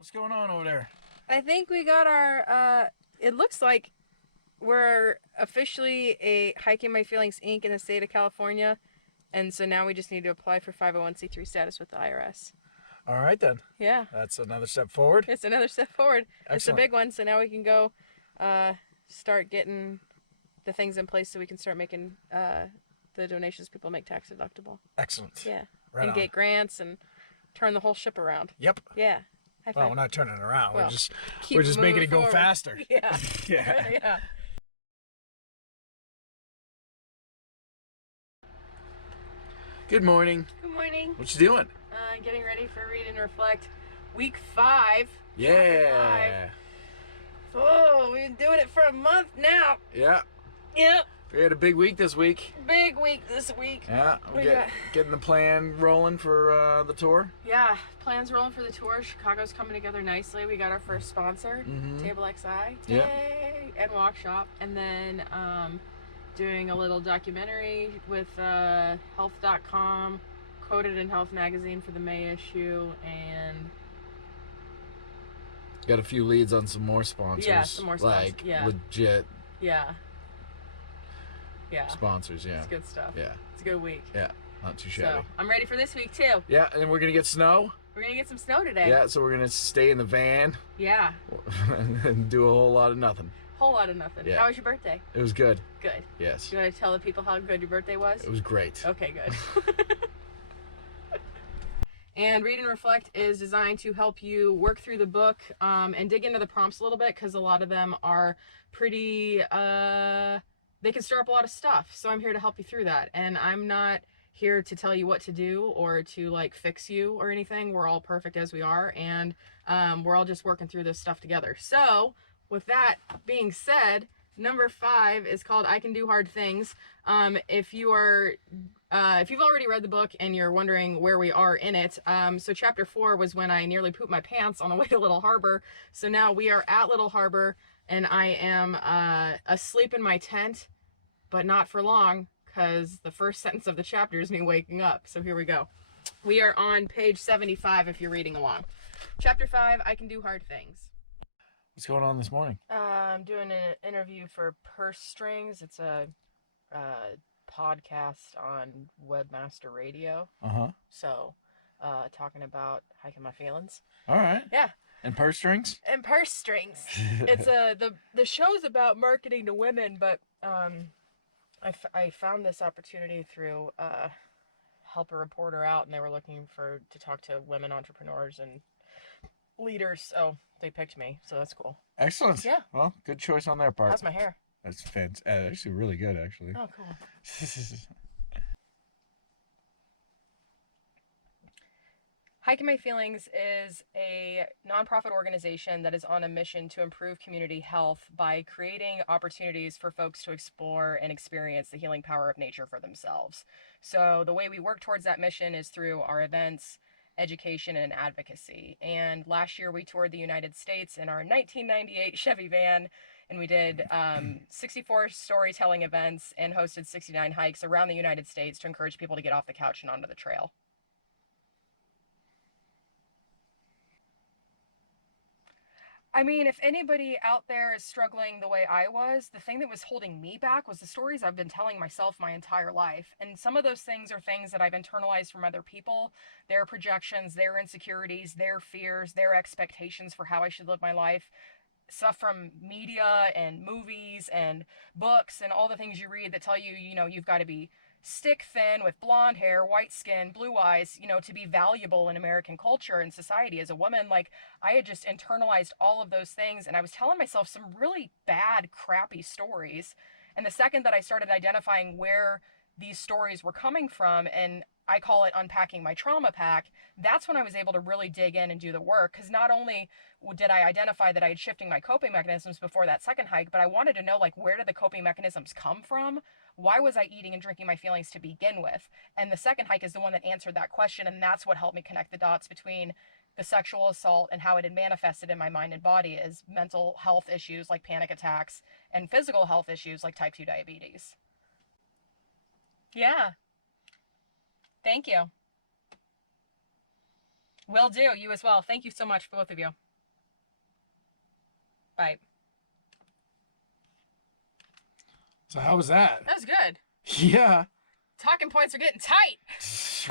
What's going on over there? I think we got our, it looks like we're officially a Hiking My Feelings Inc. in the state of California. And so now we just need to apply for 501c3 status with the IRS. All right, then. Yeah. That's another step forward. It's another step forward. Excellent. It's a big one. So now we can go start getting the things in place so we can start making the donations people make tax deductible. Excellent. Yeah. Right and on. get grants and turn the whole ship around. Yep. Yeah. Well, we're not turning it around. Well, we're just making it go forward. faster. Yeah. Yeah. Yeah. Good morning. Good morning. What you doing? Getting ready for Read and Reflect week 5. Yeah. 5. Oh, we've been doing it for a month now. Yeah. Yep. We had a big week this week. Big week this week. Yeah. Getting the plan rolling for the tour. Yeah. Plans rolling for the tour. Chicago's coming together nicely. We got our first sponsor, Table XI. Yeah. Yay. And Walk Shop. And then doing a little documentary with health.com, quoted in Health Magazine for the May issue, and got a few leads on some more sponsors. Yeah, some more sponsors. Like yeah. legit. Yeah. Yeah. Sponsors, yeah. It's good stuff. Yeah. It's a good week. Yeah. Not too shabby. So I'm ready for this week too. Yeah, and then we're gonna get snow. We're gonna get some snow today. Yeah, so we're gonna stay in the van. Yeah. And do a whole lot of nothing. Whole lot of nothing. Yeah. How was your birthday? It was good. Good. Yes. You want to tell the people how good your birthday was? It was great. Okay, good. And Read and Reflect is designed to help you work through the book and dig into the prompts a little bit, because a lot of them are pretty, they can stir up a lot of stuff. So I'm here to help you through that. And I'm not here to tell you what to do or to like fix you or anything. We're all perfect as we are. And we're all just working through this stuff together. So with that being said, number 5 is called I Can Do Hard Things. If you've already read the book and you're wondering where we are in it, so chapter 4 was when I nearly pooped my pants on the way to Little Harbor. So now we are at Little Harbor and I am asleep in my tent, but not for long, because the first sentence of the chapter is me waking up. So here we go. We are on page 75 if you're reading along. Chapter 5, I Can Do Hard Things. What's going on this morning? I'm doing an interview for Purse Strings. It's a podcast on Webmaster Radio. So, talking about hiking my feelings. All right. Yeah. And purse strings? And Purse Strings. It's the show's about marketing to women, but I found this opportunity through help a reporter out, and they were looking to talk to women entrepreneurs and leaders, so they picked me, so that's cool. Excellent. Yeah. Well, good choice on their part. How's my hair? That's fantastic. Actually, really good, actually. Oh, cool. Hiking My Feelings is a nonprofit organization that is on a mission to improve community health by creating opportunities for folks to explore and experience the healing power of nature for themselves. So the way we work towards that mission is through our events, education, and advocacy. And last year we toured the United States in our 1998 Chevy van, and we did 64 storytelling events and hosted 69 hikes around the United States to encourage people to get off the couch and onto the trail. I mean, if anybody out there is struggling the way I was, the thing that was holding me back was the stories I've been telling myself my entire life. And some of those things are things that I've internalized from other people, their projections, their insecurities, their fears, their expectations for how I should live my life. Stuff from media and movies and books and all the things you read that tell you, you've got to be stick thin with blonde hair, white skin, blue eyes, to be valuable in American culture and society as a woman. Like, I had just internalized all of those things, and I was telling myself some really bad, crappy stories. And the second that I started identifying where these stories were coming from, and I call it unpacking my trauma pack, that's when I was able to really dig in and do the work. Because not only did I identify that I had shifting my coping mechanisms before that second hike, but I wanted to know, like, where did the coping mechanisms come from? Why was I eating and drinking my feelings to begin with? And the second hike is the one that answered that question, and that's what helped me connect the dots between the sexual assault and how it had manifested in my mind and body as mental health issues like panic attacks and physical health issues like type 2 diabetes. Yeah. Thank you. Will do. You as well. Thank you so much, both of you. Bye. So how was that? That was good. Yeah. Talking points are getting tight.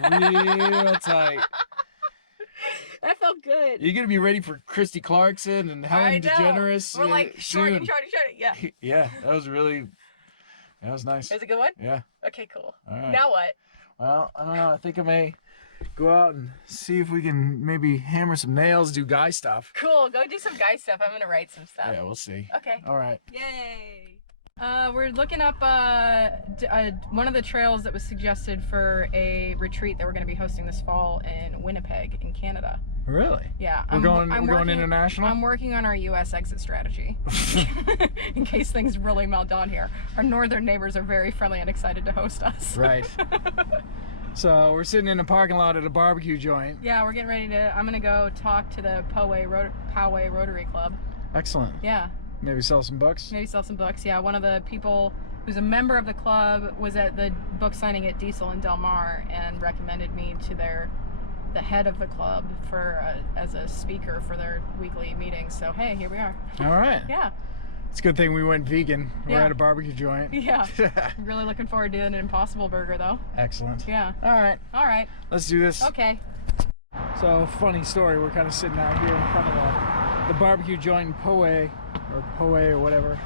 Real tight. That felt good. You're gonna be ready for Christy Clarkson and Helen DeGeneres. We're like shorty. Yeah. Yeah, that was nice. It was a good one? Yeah. Okay, cool. All right. Now what? Well, I don't know. I think I may go out and see if we can maybe hammer some nails, do guy stuff. Cool. Go do some guy stuff. I'm gonna write some stuff. Yeah, we'll see. Okay. All right. Yay. We're looking up one of the trails that was suggested for a retreat that we're going to be hosting this fall in Winnipeg in Canada. Really? Yeah. We're going international? I'm working on our U.S. exit strategy in case things really melt down here. Our northern neighbors are very friendly and excited to host us. Right. So we're sitting in a parking lot at a barbecue joint. Yeah, we're getting ready to, I'm going to go talk to the Poway Rotary Club. Excellent. Yeah. Maybe sell some books? Maybe sell some books, yeah. One of the people who's a member of the club was at the book signing at Diesel in Del Mar and recommended me to the head of the club for as a speaker for their weekly meetings. So hey, here we are. All right. Yeah. It's a good thing we went vegan. We're Yeah. at a barbecue joint. Yeah. I'm really looking forward to an Impossible Burger though. Excellent. Yeah. All right. All right. Let's do this. Okay. So, funny story. We're kind of sitting out here in front of the barbecue joint in Poway or whatever.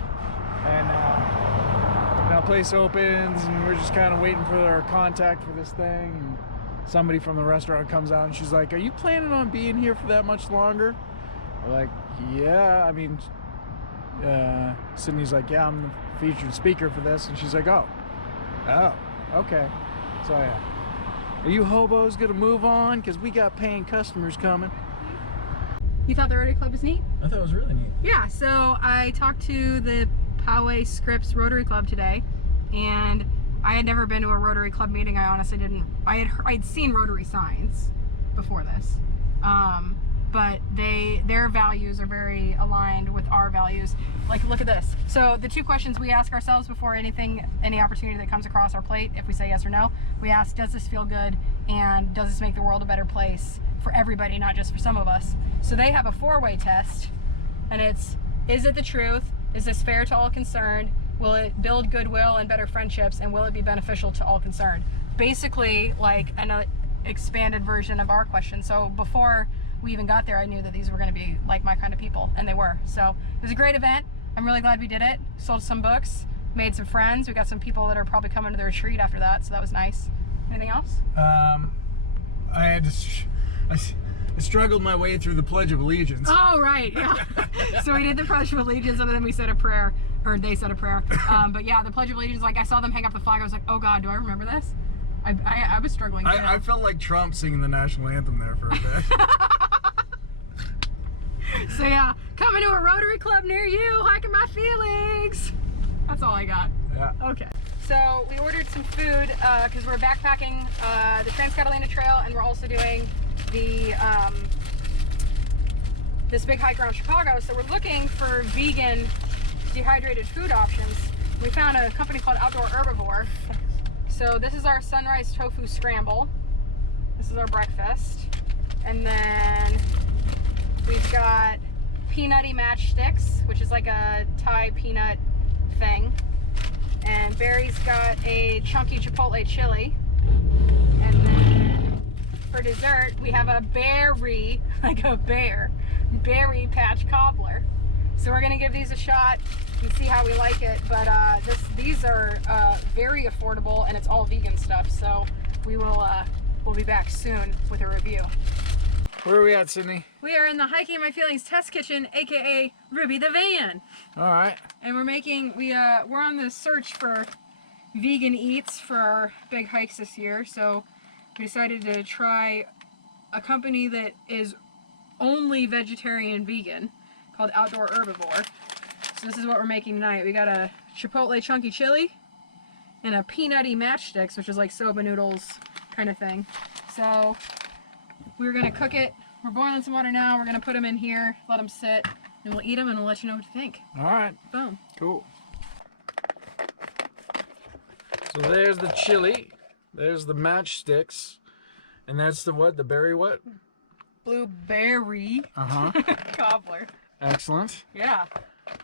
And now place opens and we're just kind of waiting for our contact for this thing. And somebody from the restaurant comes out and she's like, "Are you planning on being here for that much longer?" We're like, "Yeah." I mean, Sydney's like, "Yeah, I'm the featured speaker for this." And she's like, "Oh, okay." So yeah. Are you hobos gonna move on? Because we got paying customers coming. You thought the Rotary Club was neat? I thought it was really neat. Yeah, so I talked to the Poway Scripps Rotary Club today, and I had never been to a Rotary Club meeting. I honestly didn't. I'd seen Rotary signs before this, but their values are very aligned with our values. Like, look at this. So the two questions we ask ourselves before any opportunity that comes across our plate, if we say yes or no, we ask, does this feel good, and does this make the world a better place for everybody, not just for some of us? So they have a 4-way test, and it's, is it the truth? Is this fair to all concerned? Will it build goodwill and better friendships, and will it be beneficial to all concerned? Basically, like an expanded version of our question. So before we even got there, I knew that these were going to be like my kind of people, and they were. So it was a great event. I'm really glad we did it. Sold some books, made some friends. We got some people that are probably coming to the retreat after that, so that was nice. Anything else? I struggled my way through the Pledge of Allegiance. Oh, right, yeah. So we did the Pledge of Allegiance, and then we said a prayer, or they said a prayer. But yeah, the Pledge of Allegiance, like I saw them hang up the flag, I was like, oh God, do I remember this? I was struggling. I felt like Trump singing the national anthem there for a bit. So yeah, coming to a Rotary Club near you, hiking my feelings. That's all I got. Yeah. Okay. So we ordered some food because we're backpacking the Trans-Catalina Trail, and we're also doing the this big hike around Chicago. So we're looking for vegan dehydrated food options. We found a company called Outdoor Herbivore. So this is our sunrise tofu scramble. This is our breakfast. And then we've got peanutty matchsticks, which is like a Thai peanut thing. And Barry's got a chunky chipotle chili. And then for dessert, we have a berry, like a bear, berry patch cobbler. So we're gonna give these a shot and see how we like it. But these are very affordable, and it's all vegan stuff. So we'll be back soon with a review. Where are we at, Sydney? We are in the Hiking My Feelings test kitchen, aka Ruby the Van. All right. And we're on the search for vegan eats for our big hikes this year. So we decided to try a company that is only vegetarian vegan called Outdoor Herbivore. So this is what we're making tonight. We got a chipotle chunky chili and a peanutty matchsticks, which is like soba noodles kind of thing. So we're gonna cook it. We're boiling some water now. We're gonna put them in here, let them sit, and we'll eat them, and we'll let you know what you think. All right. Boom. Cool. So there's the chili. There's the matchsticks. And that's the what? The berry what? blueberry cobbler. Excellent. Yeah.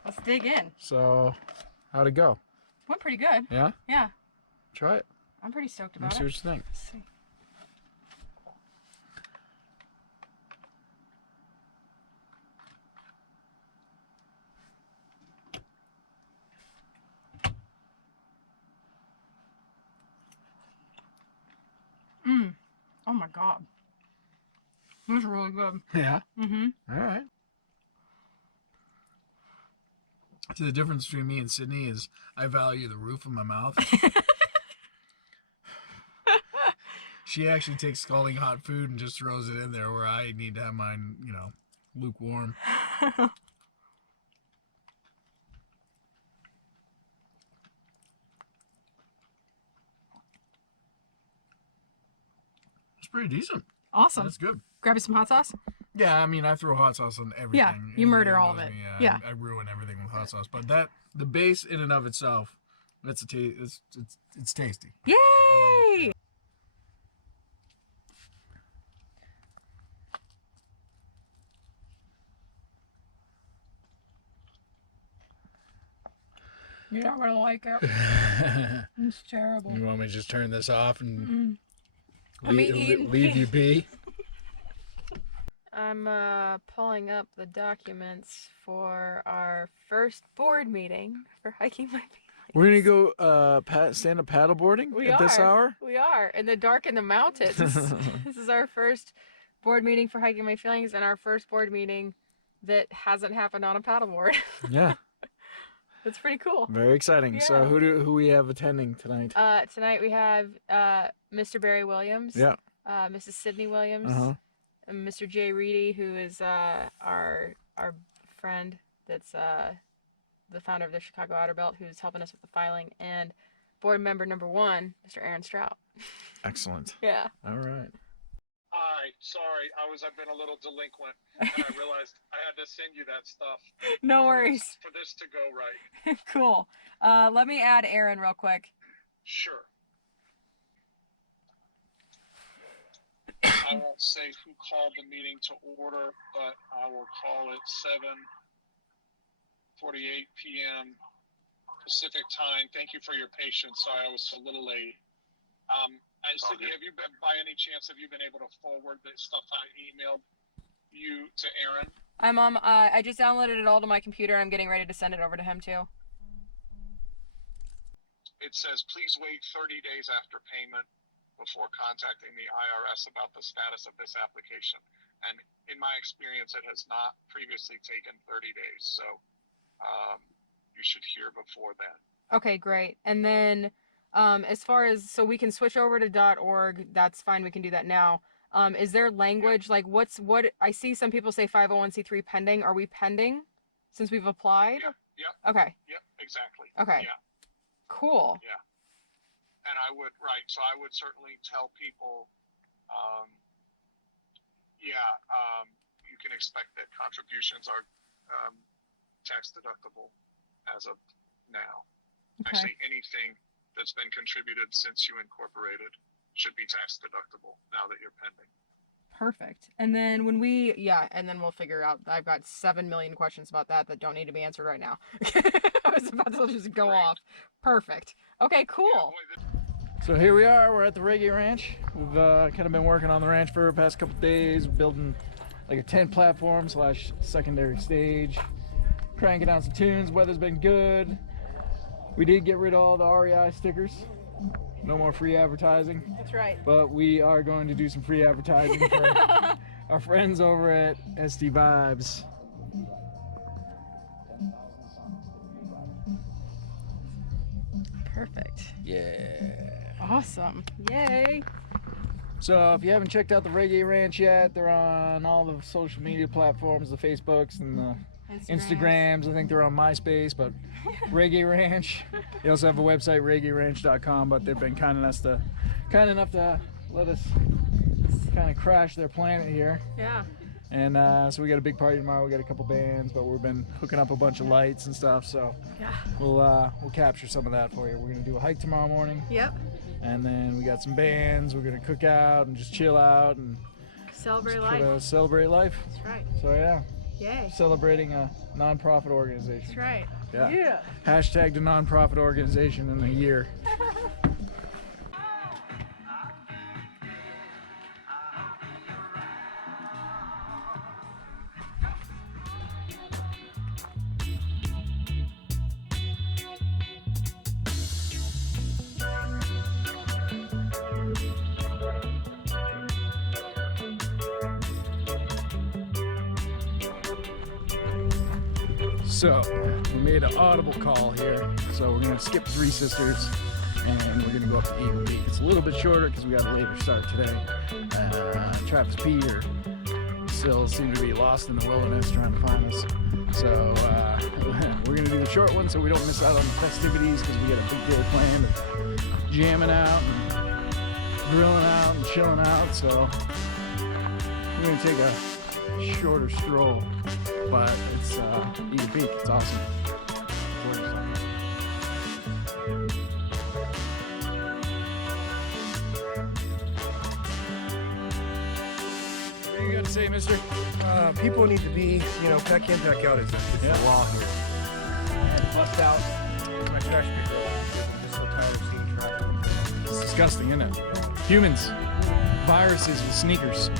Let's dig in. So, how'd it go? Went pretty good. Yeah? Yeah. Try it. I'm pretty stoked about Let's it. see what you think. Let's see. Oh my god. This is really good. Yeah? Mm-hmm. All right. So the difference between me and Sydney is I value the roof of my mouth. She actually takes scalding hot food and just throws it in there, where I need to have mine, you know, lukewarm. It's pretty decent. Awesome. That's good. Grab you some hot sauce? Yeah, I mean, I throw hot sauce on everything. Yeah, you murder all of it. Me, Yeah. I ruin everything with hot sauce. But the base in and of itself, it's tasty. Yay! I like it, You're not gonna like it. yeah. It's terrible. You want me to just turn this off and leave you be? I'm pulling up the documents for our first board meeting for hiking my feelings. We're gonna go stand up paddleboarding at this hour. We are in the dark in the mountains. This is our first board meeting for hiking my feelings, and our first board meeting that hasn't happened on a paddleboard. Yeah, It's pretty cool. very exciting. So Yeah. who we have attending tonight? Tonight we have Mr. Barry Williams. Yeah. Mrs. Sydney Williams. Uh-huh. And Mr. Jay Reedy, who is our friend that's the founder of the Chicago Outer Belt, who's helping us with the filing, and board member number 1, Mr. Aaron Strout. Excellent. Yeah. All right. Hi, sorry, I've been a little delinquent, and I realized I had to send you that stuff No worries. for this to go right. Cool. Let me add Aaron real quick. Sure. I won't say who called the meeting to order, but I will call it 7:48 p.m. Pacific time. Thank you for your patience. Sorry, I was a little late. Sydney, have you been, by any chance, have you been able to forward the stuff I emailed you to Aaron? I'm on. I just downloaded it all to my computer. I'm getting ready to send it over to him too. It says, please wait 30 days after payment before contacting the IRS about the status of this application. And in my experience, it has not previously taken 30 days. So you should hear before then. Okay, great. And then as far as, so we can switch over to .org, that's fine. We can do that now. Is there language, like what, I see some people say 501c3 pending. Are we pending since we've applied? Yep. Okay. Yep, exactly. Okay. Yeah. Cool. Yeah. And I would, right, so I would certainly tell people, you can expect that contributions are tax deductible as of now. Okay. Actually, anything that's been contributed since you incorporated should be tax deductible now that you're pending. Perfect. And then and then we'll figure out, I've got 7 million questions about that don't need to be answered right now. I was about to just go off. Perfect. Okay, cool. Yeah, boy, So here we are. We're at the Reggae Ranch. We've kind of been working on the ranch for the past couple days, building like a tent platform / secondary stage, cranking out some tunes. Weather's been good. We did get rid of all the REI stickers. No more free advertising. That's right. But we are going to do some free advertising for our friends over at SD Vibes. Perfect. Yeah. Awesome. Yay. So if you haven't checked out the Reggae Ranch yet, they're on all the social media platforms, the Facebooks and the Instagrams. I think they're on MySpace, but Reggae Ranch. They also have a website, reggaeranch.com, but they've been kind enough to let us kind of crash their planet here. Yeah. And so we got a big party tomorrow. We got a couple bands, but we've been hooking up a bunch of lights and stuff. So Yeah. we'll capture some of that for you. We're gonna do a hike tomorrow morning, Yep. and then we got some bands. We're gonna cook out and just chill out and Celebrate Try life. to celebrate life. That's right. So yeah, Yay. celebrating a non-profit organization. That's right. Yeah. Hashtag the non-profit organization in a year. So we made an audible call here. So we're gonna skip Three Sisters and we're gonna go up to Eagle Peak. It's a little bit shorter because we got a later start today. Travis Peter still seem to be lost in the wilderness trying to find us. So we're gonna do the short one so we don't miss out on the festivities because we got a big day planned of jamming out and grilling out and chilling out. So we're gonna take a shorter stroll, but it's Eagle Peak. It's awesome. Gorgeous. What do you got to say, mister? People need to be, pack in, pack out is the law here. And bust out my trash picker. I'm just so tired of seeing trash. It's disgusting, isn't it? Humans, viruses with sneakers.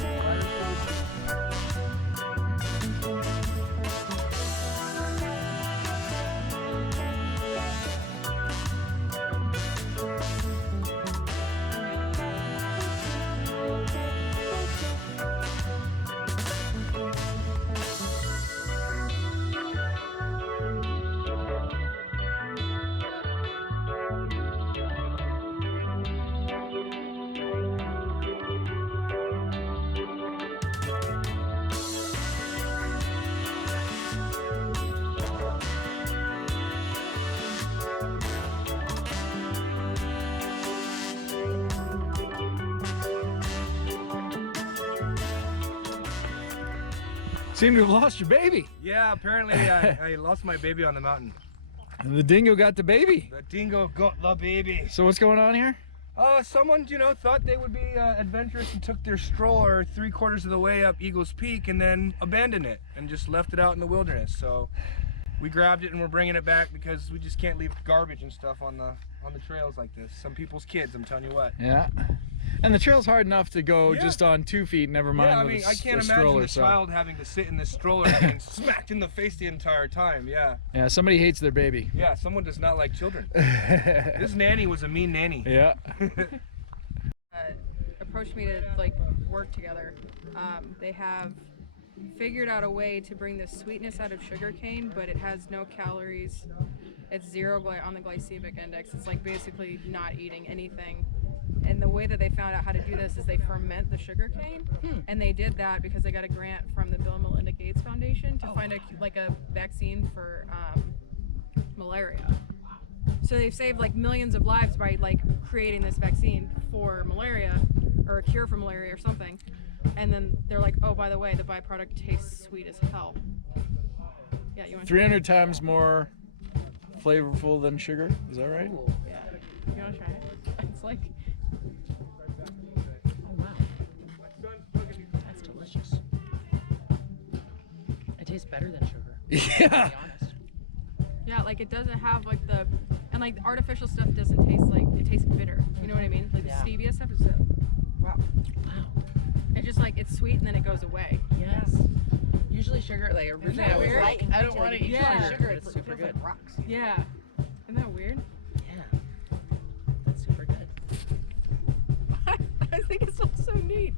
Seem to have lost your baby. Yeah, apparently I lost my baby on the mountain. The dingo got the baby. The dingo got the baby. So what's going on here? Someone, thought they would be adventurous and took their stroller 3/4 of the way up Eagles Peak and then abandoned it and just left it out in the wilderness. So we grabbed it and we're bringing it back because we just can't leave garbage and stuff on the trails like this. Some people's kids, I'm telling you what. Yeah. And the trail's hard enough to go just on 2 feet, never mind Yeah, I with mean, a, I can't a imagine stroller. a child having to sit in this stroller and getting smacked in the face the entire time. Yeah. Yeah, somebody hates their baby. Yeah, someone does not like children. This nanny was a mean nanny. Yeah. Approached me to work together. They have figured out a way to bring the sweetness out of sugarcane, but it has no calories. It's zero on the glycemic index. It's basically not eating anything. And the way that they found out how to do this is they ferment the sugarcane, and they did that because they got a grant from the Bill and Melinda Gates Foundation to find a vaccine for malaria. So they've saved millions of lives by creating this vaccine for malaria, or a cure for malaria or something. And then they're like, oh, by the way, the byproduct tastes sweet as hell. Yeah, you want 300 times more flavorful than sugar. Is that right? Yeah. You want to try it? It's like. Oh wow, that's delicious. It tastes better than sugar. Yeah. To be honest. Yeah, it doesn't have the artificial stuff doesn't taste it tastes bitter. You know what I mean? The stevia stuff is wow. Wow. It's just it's sweet and then it goes away. Yes. Usually sugar, originally that I was weird? I don't want to eat Yeah. sugar, but it's super good. Rocks. Yeah. Isn't that weird? Yeah. That's super good. I think it's so neat.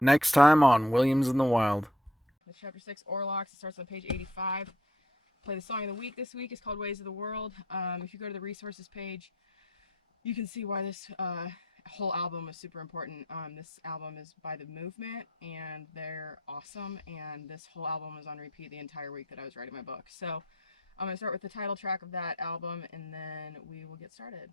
Next time on Williams in the Wild. The chapter 6, Orlocks, it starts on page 85. Play the song of the week this week. It's called Ways of the World. If you go to the resources page, you can see why this whole album was super important. This album is by The Movement, and they're awesome, and this whole album was on repeat the entire week that I was writing my book. So I'm going to start with the title track of that album, and then we will get started.